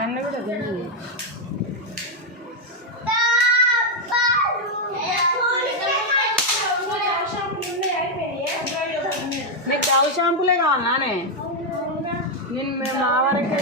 నన్ను కూడా తిని నీకు డవ్ షాంపూలే కావాలానే నేను మేము మా వరకే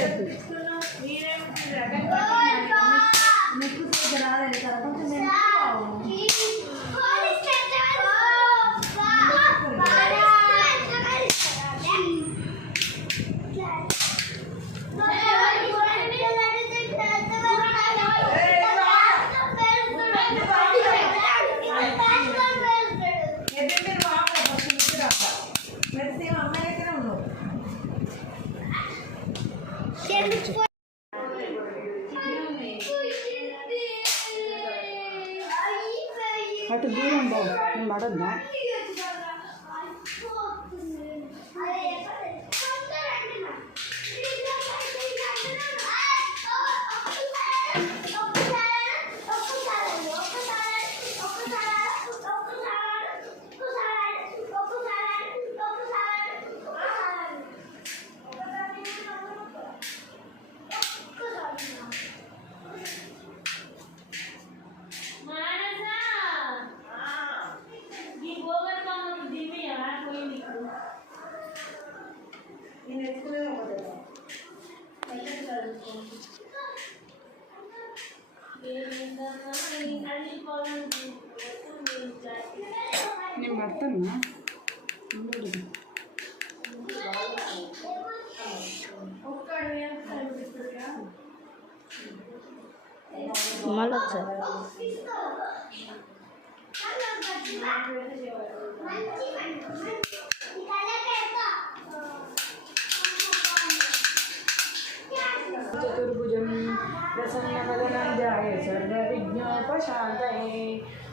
అటు దూరం పో నేను పడద్దా నేను పడతాను మళ్ళీ ఒకసారి చతుర్భుజం ప్రసన్నవదనం ధ్యాయ సర్వవిఘ్నోపశాంతయే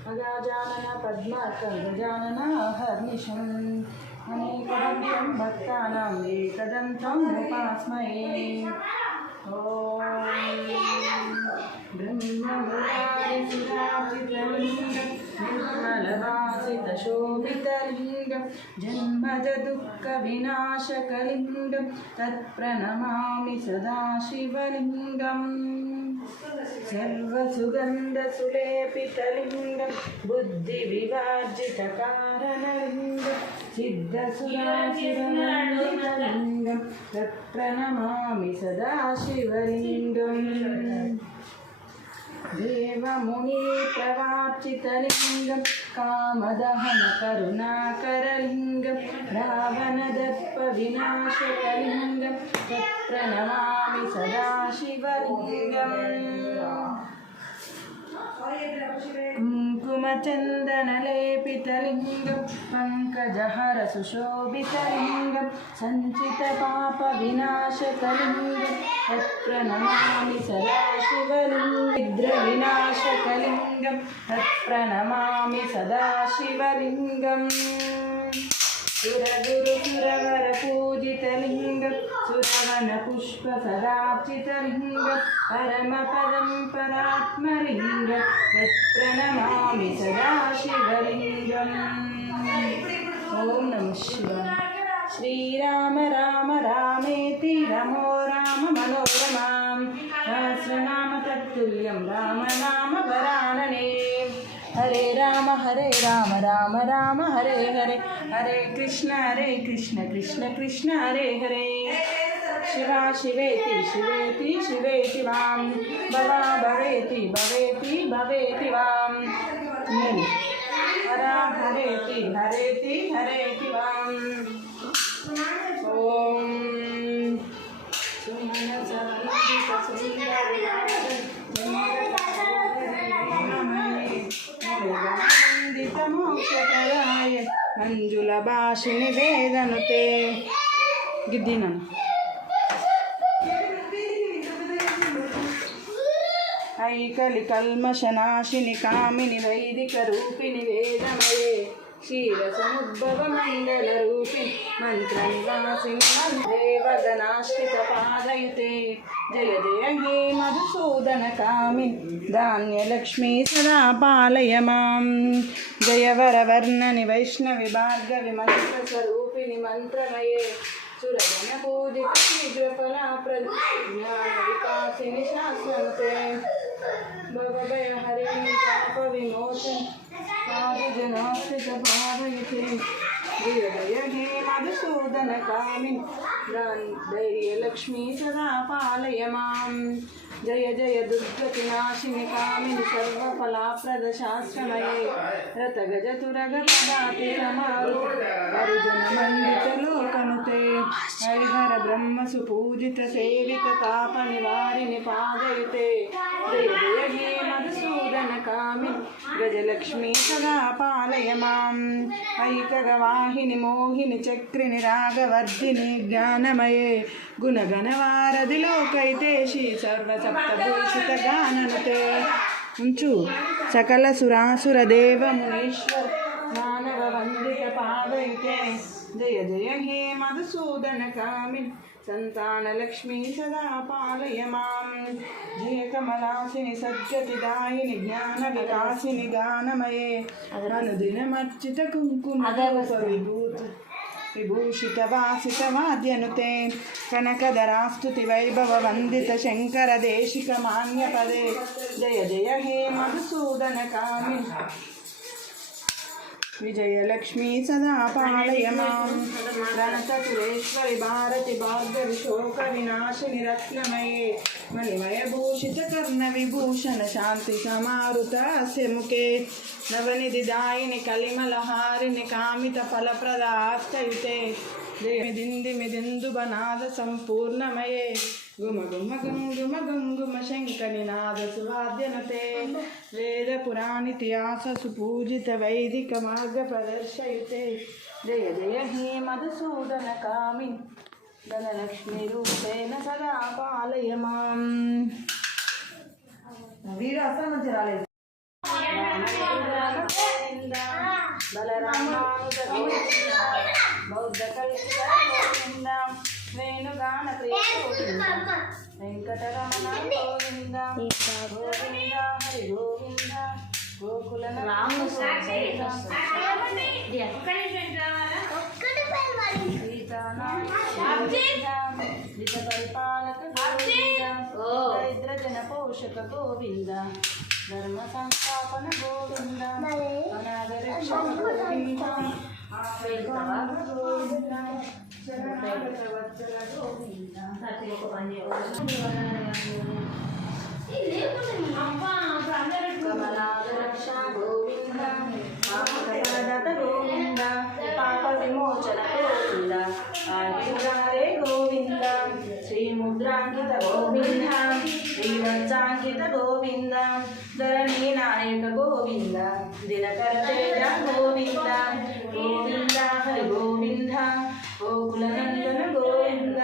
అగజానన పద్మార్కం గజానన అహర్నిశం అనేకదంతం భక్తానాం ఏకదంతం ఉపాస్మహే ఓం బ్రహ్మమురారిసురాజితలింగం నిర్మలవాసితశోభితలింగం జన్మజ దుఃఖ వినాశకలింగం తత్ప్రణమామి సదాశివలింగం సర్వసుగంధసులేపితలింగం బుద్ధివివర్జితకారణలింగం సిద్ధసురాశివలింగం తత్ప్రణమామి సదాశివలింగం దేవముని ప్రవార్చితలింగం కామదహన కరుణాకరలింగం రావణదర్ప వినాశకలింగం తత్ప్రణమామి సదాశివలింగం కుంకుమచందనలేపితలింగం పంకజహర సుశోభితలింగం సంచితపాపవినాశకలింగం తత్ప్రణమామి సదాశివలింగం వినాశకలింగం తత్ప్రణమామి సదాశివలింగం సురగురు సురవర పూజితలింగం సురవన పుష్ప సదార్చితలింగం పరమపదం పరాత్మలింగం తత్ప్రణమామి సదాశివలింగం ఓం నమః శివాయ శ్రీరామ రామ రామేతి రమో రామ మనోరమాం సహస్రనామ తత్తుల్యం రామ నామ వరాననే హరే రామ రామ రామ హరే హరే హరే కృష్ణ కృష్ణ కృష్ణ హరే హరే శివా శివేతి శివేతి శివేతి వాం భవా భవేతి భవేతి భవేతి వాం హర హరేతి హరేతి హరేతి వాం ఓం మోక్షప్రదాయ మంజుల భాషిని వేదనుతే గిద్దినను ఐకలి కల్మషనాశిని కామిని వైదిక రూపిణి వేదమయే క్షీర సముద్భవ మంగళ రూపిణి మంత్రనివాసిని మంత్రే వదనాశ్రితపాదయుతే జయ జయ హే మధుసూదన కామిని ధాన్యలక్ష్మీ సదా పాలయ మాం జయ వరవర్ణని వైష్ణవి భార్గవి మంత్రస్వరూపిణి మంత్రమయే సురగణ పూజిత శీఘ్రఫలా జ్ఞాన వికాసిని శాశ్వతే భవభయ హరిణి పాప విమోచన సాధుజనాశ్రిత భావయతే జయ జయ హే మధుసూదన కామిని ధైర్యలక్ష్మీ సదా పాలయ మాం జయ జయ దుర్గతి నాశిని కామిని సర్వఫలాప్రద శాస్త్రమయే రతగజ తురగ పదాతి సమారు అర్జున మండిత లోకనుతే హరిహర బ్రహ్మ సుపూజిత సేవిత తాప నివారిణి పాదయుతే జయ జయ హే మధుసూదన కామిని గజలక్ష్మీ సదా పాలయ మాం ఐకగవాహిని మోహిని చక్రిని రాగవర్ధిని జ్ఞానమయే గుణగణవారధి లోకైతేషి సర్వసప్తభూషిత గాననుతే ఉంచు సకల సురాసుర దేవ మునీశ్వర మానవ వందిత పాదయుతే జయ జయ హే మధుసూదన కామిని సంతానలక్ష్మీ సదా పాలయ మాం జయ కమలాసిని సద్గతిదాయిని జ్ఞాన విలాసిని గానమయే అనుదినమర్చిత కుంకుమ విభూషిత వాసిత వాద్యనుతే కనకధరాస్తుతి వైభవ వందిత శంకర దేశిక మాన్యపదే జయ జయ హే మధుసూదన కామిని విజయలక్ష్మీ సదా పాలయ మాం రణచతురేశ్వరి భారతి భార్గవి శోక వినాశిని రత్నమయే మణిమయ భూషిత కర్ణ విభూషణ శాంతి సమారుతస్య ముఖే నవనిధి దాయిని కలిమలహారిణి కామిత ఫలప్రదాస్తయుతే మిదిందుబనాద సంపూర్ణమయే గుమ గుమ గుమ గుమ శంకని నాద సువాద్యనతే వేద పురాణితిహాస సుపూజిత వైదిక మార్గ ప్రదర్శయుతే జయ జయ హే మధుసూదన కామిని ధనలక్ష్మీ రూపేణ సదా పాలయ మాం వీడు అసలు మంచి రాలేదు బలరామానుజ బౌద్ధ కల్పిత గోవింద వేణుగాన ప్రియ గోవింద వెంకటరమణ గోవింద గోవింద హరి గోవింద గోకుల సీతానాథ పరిపాలక గోవింద దరిద్ర జన పోషక గోవింద ధర్మ సంస్థాపన గోవింద అనాథ రక్షక గోవింద గోవింద శరణాగతవత్సల గోవింద కమలాద రక్ష గోవింద పాపదత గోవింద పాప విమోచన గోవింద ఆయుధారే గోవింద శ్రీముద్రాంకిత గోవింద శ్రీవత్సాంకిత గోవింద ధరణీ నాయక గోవింద దినకర తేజ గోవింద గోవింద హరి గోవింద గోకులనందన గోవింద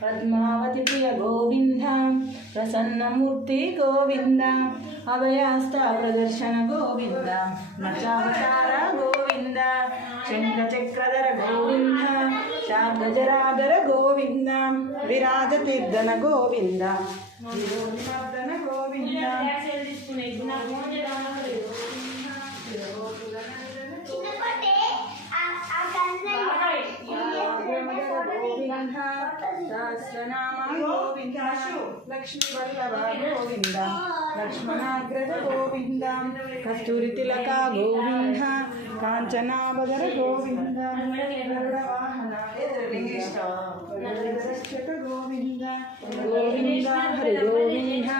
పద్మావతి ప్రియ గోవింద ప్రసన్నమూర్తి గోవింద అభయాస్త ప్రదర్శన గోవింద మచావతార గోవింద శంఖచక్రధర గోవింద శార్గజరాధర గోవింద విరాజతీర్ధన గోవింద విరోధిమర్దన గోవింద సహస్రనామ గోవింద లక్ష్మీ వల్లభ గోవింద లక్ష్మణాగ్రజ గోవింద కస్తూరి తిలక గోవింద కాంచనాభధర గోవింద గరుడవాహన గోవింద గోవింద హరి గోవింద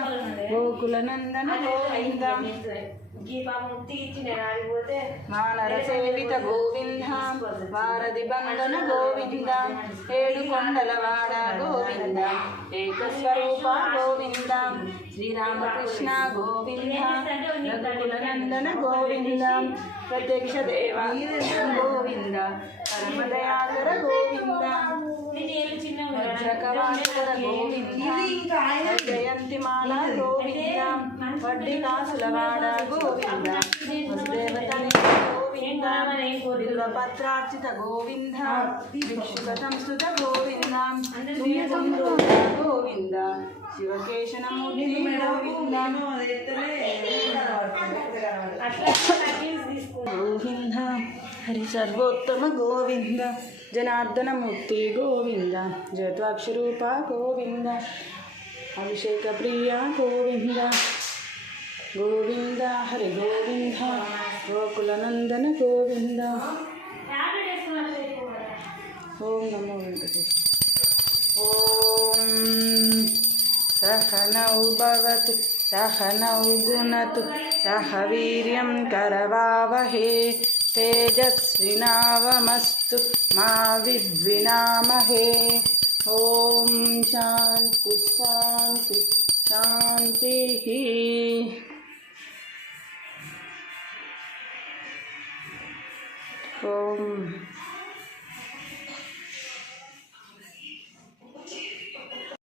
గోకులనందన గోవింద వానర సేవిత గోవింద వారధి బంధన గోవింద ఏడు కొండలవాడ గోవింద ఏకస్వరూప గోవింద శ్రీరామకృష్ణ గోవింద రఘుకులనందన గోవింద ప్రత్యక్ష దేవ గోవింద పరమదయాకర గోవింద వజ్రకవాకర గోవింద జయంతిమాల గోవింద వడ్డీ కాసులవాడ గోవింద వసుదేవతని గోవింద బిల్వపత్రార్చిత గోవింద భిక్షుక సంస్కృత గోవింద గోవింద శివకేశనమూర్తి గోవింద గోవింద హరి సర్వోత్తమ గోవింద జనార్దనమూర్తి గోవింద జత్వాక్షరూప గోవింద అభిషేక ప్రియ గోవింద గోవింద హరి గోవింద గోకులనందన గోవింద. ఓం నమో వెంకటేశ. ఓం సహనౌ భవతు సహనౌ గుణతు సహ వీర్యం కరవావహే తేజస్వినావమస్తు మా విద్వినామహే. ఓం శాంతి శాంతి శాంతి. ఓం